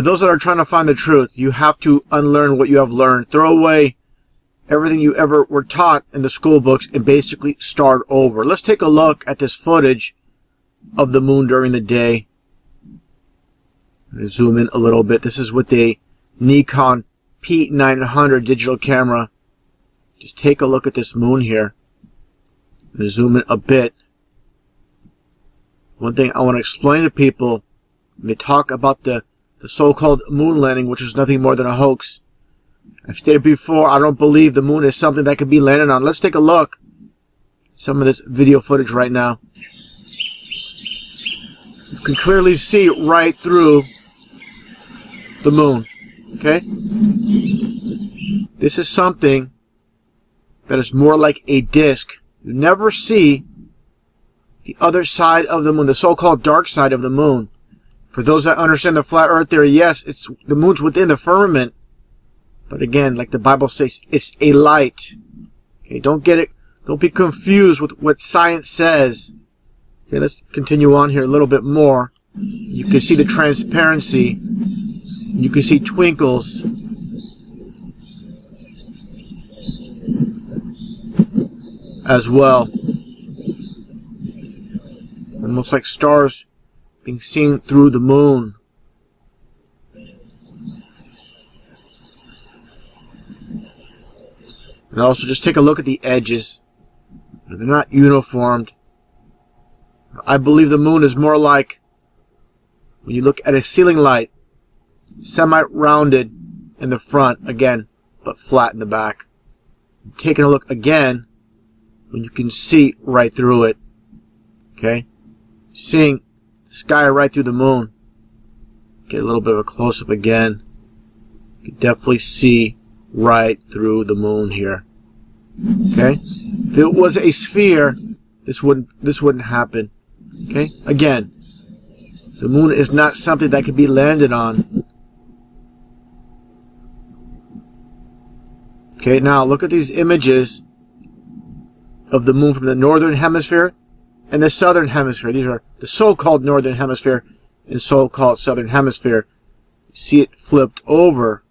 For those that are trying to find the truth, you have to unlearn what you have learned. Throw away everything you ever were taught in the school books and basically start over. Let's take a look at this footage of the moon during the day. I'm going to zoom in a little bit. This is with a Nikon P900 digital camera. Just take a look at this moon here. I'm going to zoom in a bit. One thing I want to explain to people, when they talk about the so-called moon landing, which is nothing more than a hoax. I've stated before, I don't believe the moon is something that could be landed on. Let's take a look at some of this video footage right now. You can clearly see right through the moon. Okay? This is something that is more like a disk. You never see the other side of the moon, the so-called dark side of the moon. For those that understand the flat earth theory, yes, it's the moon's within the firmament. But again, like the Bible says, it's a light. Okay, don't get it. Don't be confused with what science says. Okay, let's continue on here a little bit more. You can see the transparency. You can see twinkles. As well. Almost like stars being seen through the moon. And also just take a look at the edges. They're not uniformed. I believe the moon is more like, when you look at a ceiling light, semi-rounded in the front, again, but flat in the back. Taking a look again, when you can see right through it. Okay? Seeing the sky right through the moon. Get a little bit of a close-up again. You can definitely see right through the moon here. Okay? If it was a sphere, this wouldn't happen. Okay? Again, the moon is not something that can be landed on. Okay, now look at these images of the moon from the northern hemisphere and the southern hemisphere. These are the so-called northern hemisphere and so-called southern hemisphere. You see it flipped over.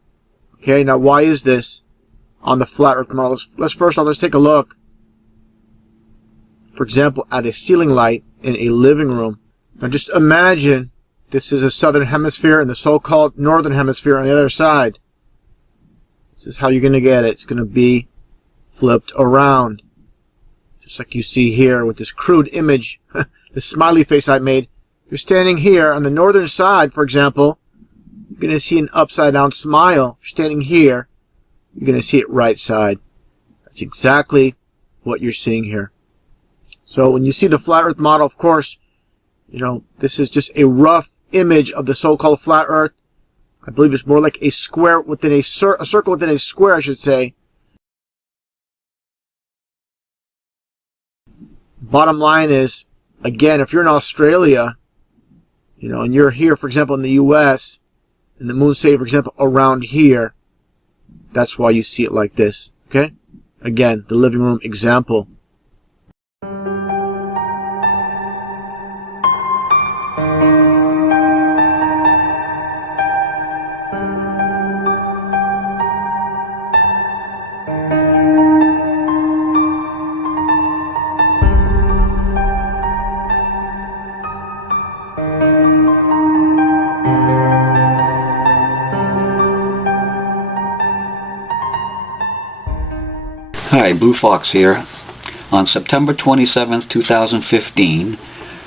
Okay, now why is this on the flat earth model? Let's take a look, for example, at a ceiling light in a living room. Now just imagine this is a southern hemisphere and the so-called northern hemisphere on the other side. This is how you're going to get it. It's going to be flipped around. Just like you see here with this crude image, the smiley face I made. You're standing here on the northern side, for example, you're going to see an upside down smile. If you're standing here, you're going to see it right side. That's exactly what you're seeing here. So when you see the flat earth model, of course, you know, this is just a rough image of the so-called flat earth. I believe it's more like a square within a circle within a square, I should say. Bottom line is, again, if you're in Australia, you know, and you're here, for example, in the U.S., and the moon, say, for example, around here, that's why you see it like this. Okay? Again, the living room example. Hi, Blue Fox here. On September 27th, 2015,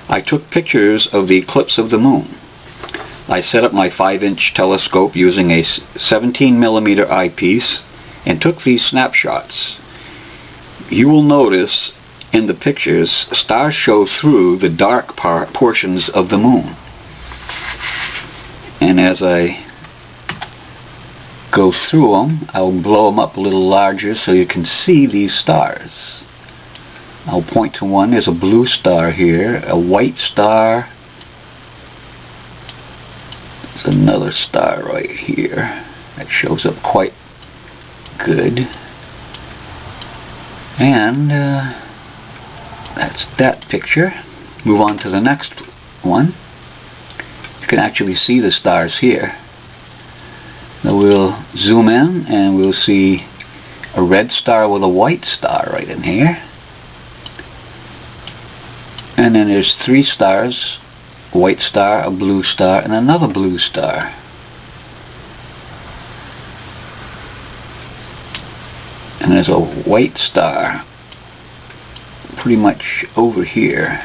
I took pictures of the eclipse of the moon. I set up my 5-inch telescope using a 17mm eyepiece and took these snapshots. You will notice in the pictures, stars show through the dark portions of the moon. And as I go through them, I'll blow them up a little larger so you can see these stars. I'll point to one. There's a blue star here, a white star. There's another star right here that shows up quite good. And that's that picture. Move on to the next one. You can actually see the stars here. Now we'll zoom in and we'll see a red star with a white star right in here. And then there's 3 stars, a white star, a blue star, and another blue star. And there's a white star pretty much over here.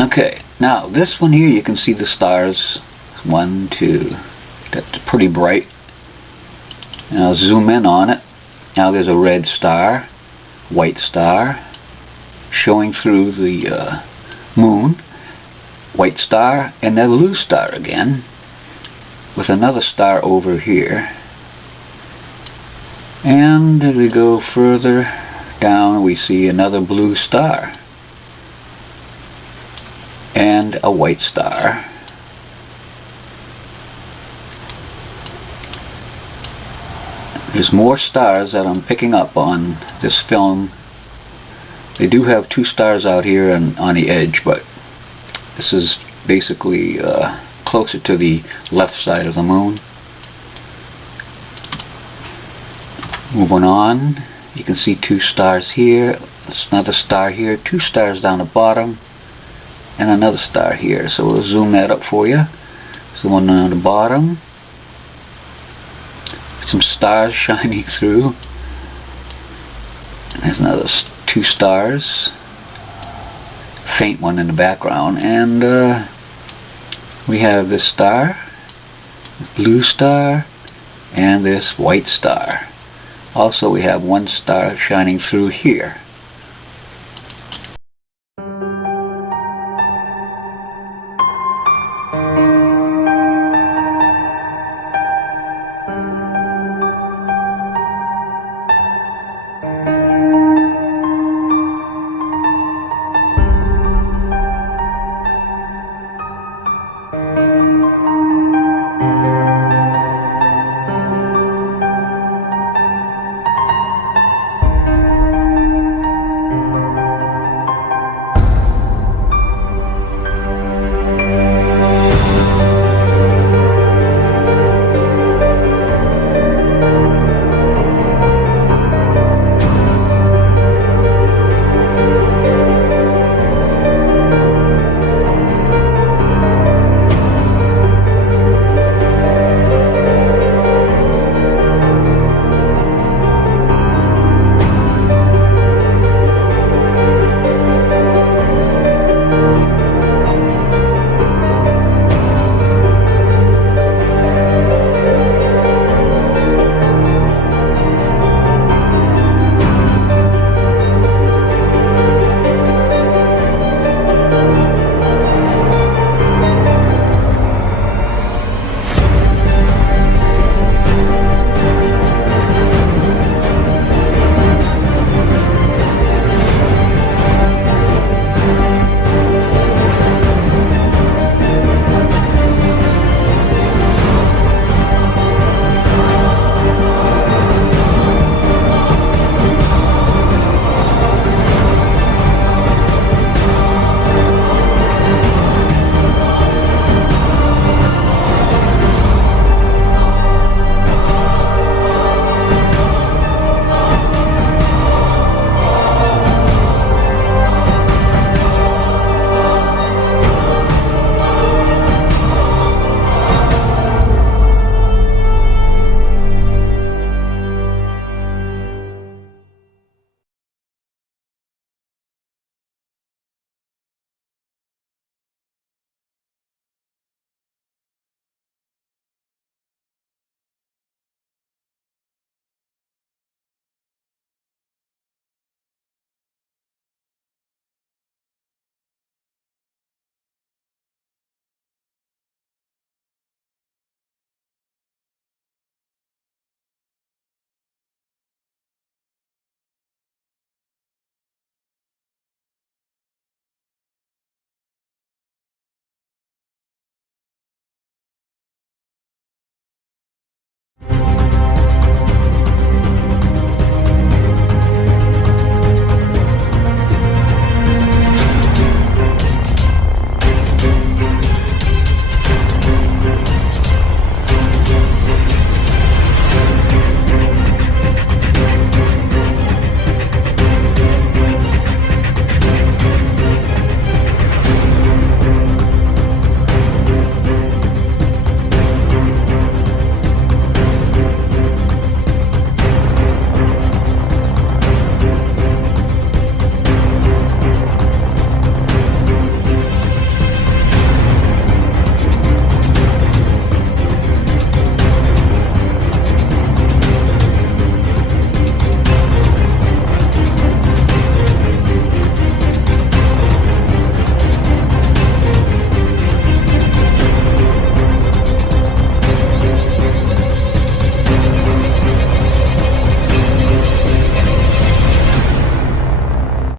Okay, now this one here you can see the stars. 1, 2, that's pretty bright. And I'll zoom in on it. Now there's a red star, white star, showing through the moon, white star, and then a blue star again, with another star over here. And as we go further down, we see another blue star and a white star. There's more stars that I'm picking up on this film. They do have 2 stars out here and on the edge, but this is basically closer to the left side of the moon. Moving on, you can see 2 stars here. There's another star here, 2 stars down the bottom, and another star here. So we'll zoom that up for you. There's the one on the bottom. Some stars shining through. And there's another 2 stars. Faint one in the background. And we have this star, blue star, and this white star. Also we have 1 star shining through here.